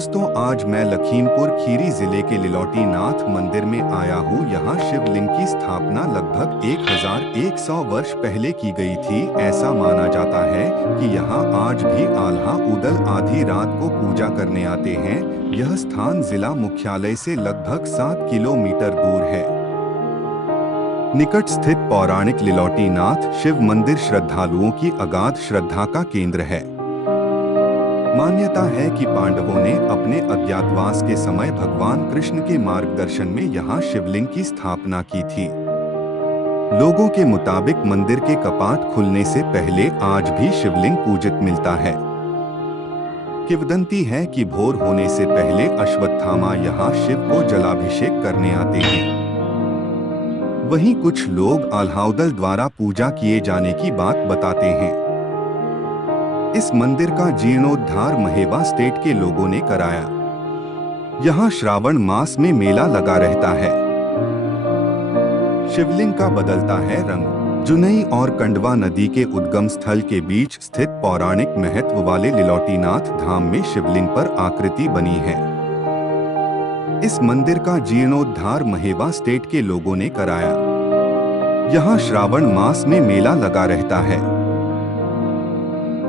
दोस्तों, आज मैं लखीमपुर खीरी जिले के लिलोटी नाथ मंदिर में आया हूँ। यहाँ शिवलिंग की स्थापना लगभग 1100 वर्ष पहले की गई थी। ऐसा माना जाता है कि यहाँ आज भी आल्हा उदल आधी रात को पूजा करने आते हैं। यह स्थान जिला मुख्यालय से लगभग 7 किलोमीटर दूर है। निकट स्थित पौराणिक लिलोटी नाथ शिव मंदिर श्रद्धालुओं की अगाध श्रद्धा का केंद्र है। मान्यता है कि पांडवों ने अपने अज्ञातवास के समय भगवान कृष्ण के मार्गदर्शन में यहाँ शिवलिंग की स्थापना की थी। लोगों के मुताबिक मंदिर के कपाट खुलने से पहले आज भी शिवलिंग पूजित मिलता है। किंवदंती है कि भोर होने से पहले अश्वत्थामा यहाँ शिव को जलाभिषेक करने आते हैं। वहीं कुछ लोग आल्हाउदल द्वारा पूजा किए जाने की बात बताते हैं। इस मंदिर का जीर्णोद्धार महेवा स्टेट के लोगों ने कराया। यहाँ श्रावण मास में मेला लगा रहता है। शिवलिंग का बदलता है रंग। जुनई और कंडवा नदी के उद्गम स्थल के बीच स्थित पौराणिक महत्व वाले लिलोटीनाथ धाम में शिवलिंग पर आकृति बनी है। इस मंदिर का जीर्णोद्धार महेवा स्टेट के लोगों ने कराया। यहाँ श्रावण मास में मेला लगा रहता है।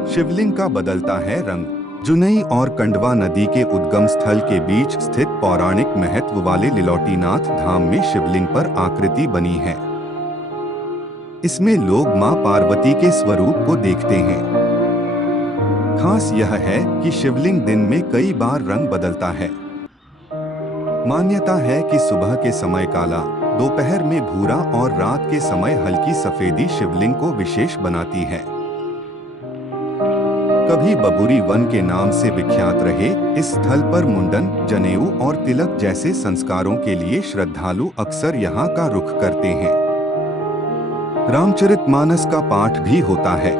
शिवलिंग का बदलता है रंग। जुनई और कंडवा नदी के उद्गम स्थल के बीच स्थित पौराणिक महत्व वाले लिलोटीनाथ धाम में शिवलिंग पर आकृति बनी है। इसमें लोग मां पार्वती के स्वरूप को देखते हैं। खास यह है कि शिवलिंग दिन में कई बार रंग बदलता है। मान्यता है कि सुबह के समय काला, दोपहर में भूरा और रात के समय हल्की सफेदी शिवलिंग को विशेष बनाती है। कभी बबुरी वन के नाम से विख्यात रहे, इस स्थल पर मुंडन, जनेऊ और तिलक जैसे संस्कारों के लिए श्रद्धालु अक्सर यहाँ का रुख करते हैं। रामचरितमानस का पाठ भी होता है।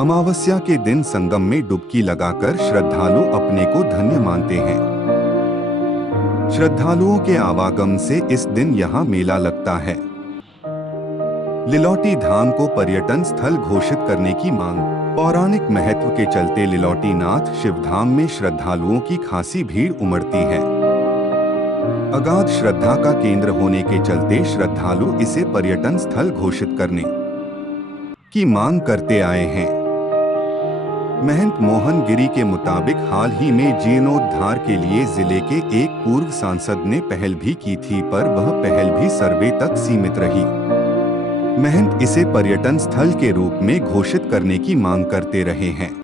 अमावस्या के दिन संगम में डुबकी लगाकर श्रद्धालु अपने को धन्य मानते हैं। श्रद्धालुओं के आवागम से इस दिन यहाँ मेला लगता है। लिलोटी धाम को पर्यटन स्थल घोषित करने की मांग। पौराणिक महत्व के चलते लिलोटीनाथ शिवधाम में श्रद्धालुओं की खासी भीड़ उमड़ती है। अगाध श्रद्धा का केंद्र होने के चलते श्रद्धालु इसे पर्यटन स्थल घोषित करने की मांग करते आए हैं। महंत मोहन गिरी के मुताबिक हाल ही में जीर्णोद्धार के लिए जिले के एक पूर्व सांसद ने पहल भी की थी, पर वह पहल भी सर्वे तक सीमित रही। महंत इसे पर्यटन स्थल के रूप में घोषित करने की मांग करते रहे हैं।